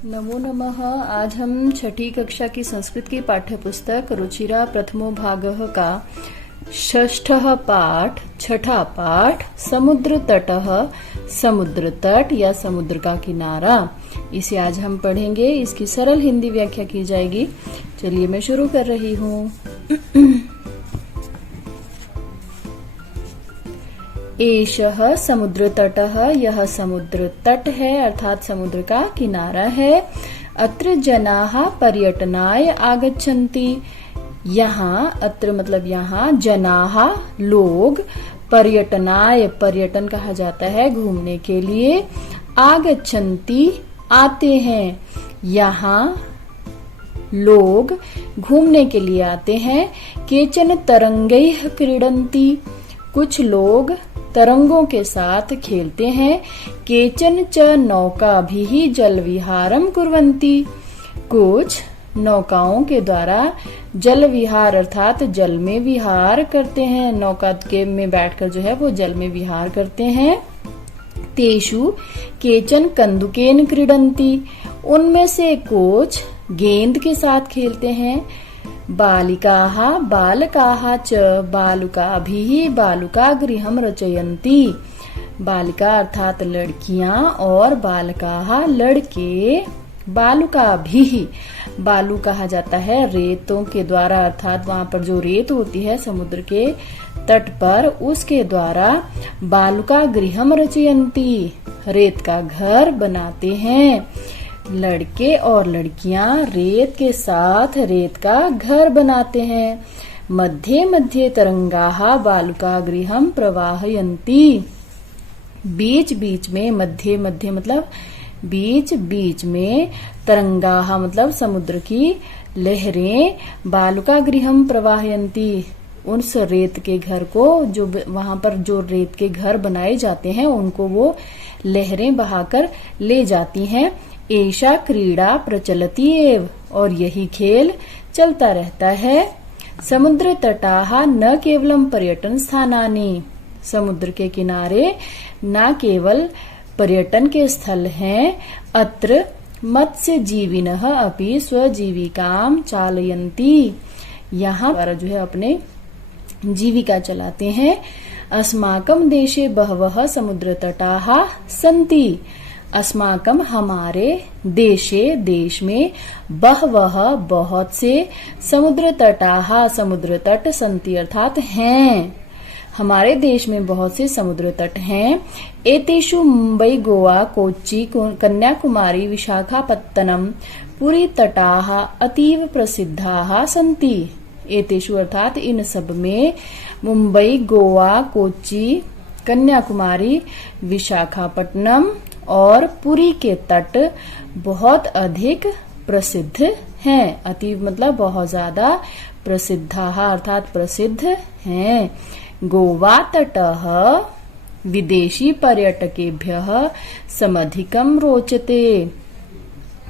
नमो नमः। आज हम छठी कक्षा की संस्कृत की पाठ्य पुस्तक रुचिरा प्रथमो भागः का छठा पाठ समुद्र तटः, समुद्र तट या समुद्र का किनारा, इसे आज हम पढ़ेंगे। इसकी सरल हिंदी व्याख्या की जाएगी। चलिए मैं शुरू कर रही हूँ। एषः समुद्र तटः, यह समुद्र तट है अर्थात समुद्र का किनारा है। अत्र जनाः पर्यटनाय आगच्छन्ति, यहाँ अत्र मतलब यहाँ, जनाः लोग, पर्यटनाय पर्यटन कहा जाता है घूमने के लिए, आगच्छन्ति आते हैं, यहाँ लोग घूमने के लिए आते हैं। केचन तरंगैः क्रीडन्ति, कुछ लोग तरंगों के साथ खेलते हैं। केचन च नौकाभिः जलविहारं कुर्वन्ति, कुछ नौकाओं के द्वारा जल विहार अर्थात जल में विहार करते हैं। नौका के में बैठकर जो है वो जल में विहार करते हैं। तेषु केचन कन्दुकेन क्रीडन्ति, उनमें से कुछ गेंद के साथ खेलते हैं। बालिकाः बालकाः च बालुकाभिः बालुकागृहं रचयन्ति, बालिका अर्थात लड़कियां और बालकाः लड़के, बालुकाभिः बालू कहा जाता है रेतों के द्वारा अर्थात वहां पर जो रेत होती है समुद्र के तट पर उसके द्वारा, बालुकागृहं रचयन्ति रेत का घर बनाते हैं। लड़के और लड़कियां रेत के साथ रेत का घर बनाते हैं। मध्ये मध्ये तरंगाः बालुकागृहं प्रवाहयन्ति, बीच बीच में, मध्य मध्य मतलब बीच बीच में, तरंगाः मतलब समुद्र की लहरें, बालुकागृहं प्रवाहयन्ति उस रेत के घर को, जो वहां पर जो रेत के घर बनाए जाते हैं उनको वो लहरें बहाकर ले जाती हैं। एषा क्रीड़ा प्रचलति एव, और यही खेल चलता रहता है। समुद्र तटाः न केवलम पर्यटन स्थानानि, समुद्र के किनारे न केवल पर्यटन के स्थल हैं। अत्र मत्स्य जीविनः अपि स्वजीविकाम चालयन्ति, यहाँ पर जो है अपने जीविका चलाते हैं। अस्माकं देशे बहवः समुद्र तटाः सन्ति, अस्माकम हमारे देशे देश में, बहवः बहुत से, समुद्र तटाः समुद्र तट, सन्ति अर्थात हैं, हमारे देश में बहुत से समुद्र तट हैं। एतेषु मुंबई गोवा कोच्चि कन्याकुमारी विशाखापत्तनम पुरी तटाः अतीव प्रसिद्धाः सन्ति। एतेषु अर्थात इन सब में मुंबई गोवा कोच्चि कन्याकुमारी विशाखापट्टनम और पुरी के तट बहुत अधिक प्रसिद्ध हैं। अतीव मतलब बहुत ज्यादा, प्रसिद्धाः अर्थात प्रसिद्ध हैं। गोवा तटः विदेशी पर्यटकेभ्यः समधिकं रोचते,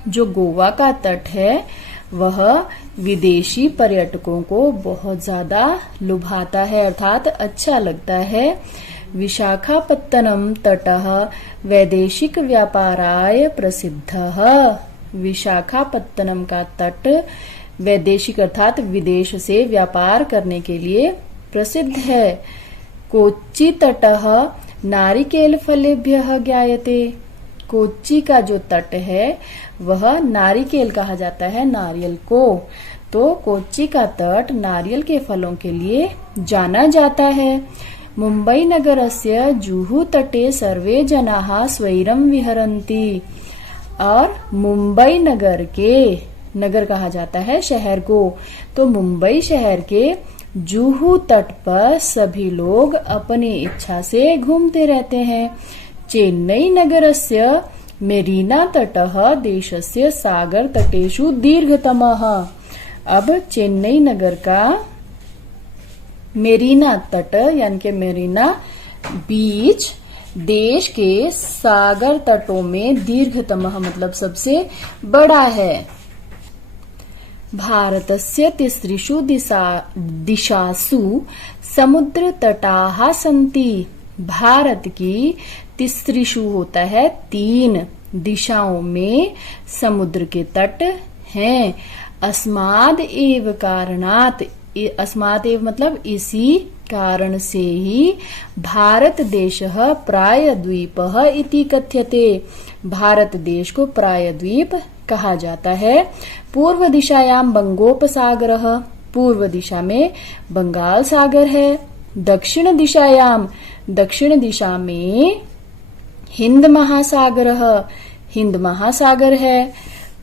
जो गोवा का तट है वह विदेशी पर्यटकों को बहुत ज्यादा लुभाता है अर्थात अच्छा लगता है। विशाखापत्तनम तटः वैदेशिक व्यापाराय प्रसिद्धः, विशाखापत्तनम का तट वैदेशिक अर्थात विदेश से व्यापार करने के लिए प्रसिद्ध है। कोच्चि तटः नारिकेल फलेभ्यः ज्ञायते, कोच्चि का जो तट है वह नारिकेल कहा जाता है नारियल को, तो कोच्चि का तट नारियल के फलों के लिए जाना जाता है। मुंबई नगरस्य जुहू तटे सर्वे जनाः स्वैरं विहरन्ति, और मुंबई नगर के, नगर कहा जाता है शहर को, तो मुंबई शहर के जुहू तट पर सभी लोग अपनी इच्छा से घूमते रहते हैं। चेन्नई नगरस्य मेरीना तटः देशस्य सागर तटेषु दीर्घतमः, अब चेन्नई नगर का मेरीना तट यानी कि मेरीना बीच देश के सागर तटों में दीर्घतमः मतलब सबसे बड़ा है। भारतस्य तिसृषु दिशासु समुद्र तटाः सन्ति, भारत की तिसृषु होता है तीन, दिशाओं में समुद्र के तट हैं। अस्माद एव कारणात, अस्मात एव मतलब इसी कारण से ही भारत देशः प्रायद्वीपः इति कथ्यते, भारत देश को प्रायद्वीप कहा जाता है। पूर्व दिशायाम बंगोपसागरः, पूर्व दिशा में बंगाल सागर है। दक्षिण दिशायाम, दक्षिण दिशा में हिंद महासागरः, हिंद महासागर है।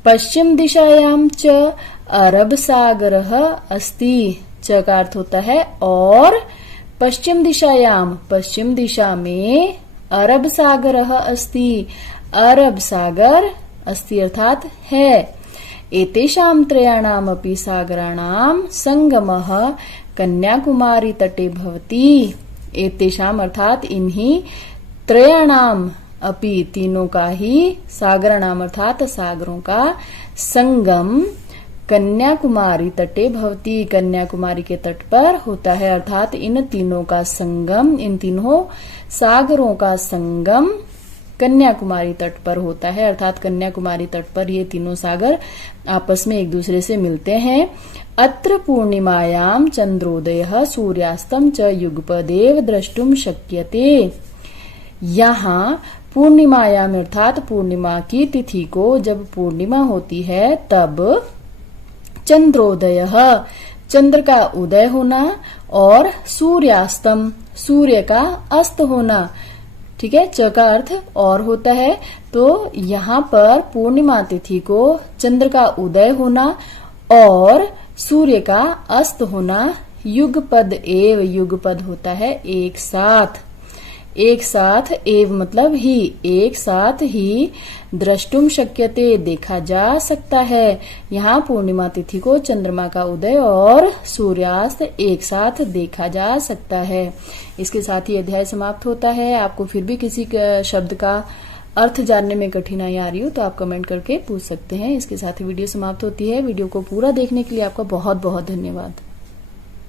पश्चिम दिशायाम च अरब सागरः अस्ति, च का अर्थ होता है और, पश्चिम दिशायाम, पश्चिम दिशा में अरब सागरः अस्ति, अरब सागर अस्ति अर्थात है। एतेषां त्रयाणाम अपि सागराणां संगमः कन्याकुमारी तटे भवति, एतेषां अर्थात इन्हीं त्रयाणाम अपि तीनों का ही, सागराणाम अर्थात सागरों का, संगम कन्याकुमारी तटे भवति, कन्याकुमारी के तट पर होता है। अर्थात इन तीनों का संगम, इन तीनों सागरों का संगम कन्याकुमारी तट पर होता है। अर्थात कन्याकुमारी तट पर ये तीनों सागर आपस में एक दूसरे से मिलते हैं। अत्र पूर्णिमायाम चंद्रोदयः सूर्यास्तम च युगपदेव द्रष्टुम शक्यते, यहाँ पूर्णिमायाम अर्थात पूर्णिमा की तिथि को, जब पूर्णिमा होती है तब चंद्रोदयः चंद्र का उदय होना और सूर्यास्तम सूर्य का अस्त होना, ठीक है, च का अर्थ और होता है। तो यहाँ पर पूर्णिमा तिथि को चंद्र का उदय होना और सूर्य का अस्त होना, युगपद एव, युगपद होता है एक साथ, एक साथ, एव मतलब ही, एक साथ ही, द्रष्टुम शक्यते देखा जा सकता है। यहाँ पूर्णिमा तिथि को चंद्रमा का उदय और सूर्यास्त एक साथ देखा जा सकता है। इसके साथ ही अध्याय समाप्त होता है। आपको फिर भी किसी शब्द का अर्थ जानने में कठिनाई आ रही हो तो आप कमेंट करके पूछ सकते हैं। इसके साथ ही वीडियो समाप्त होती है। वीडियो को पूरा देखने के लिए आपका बहुत बहुत धन्यवाद।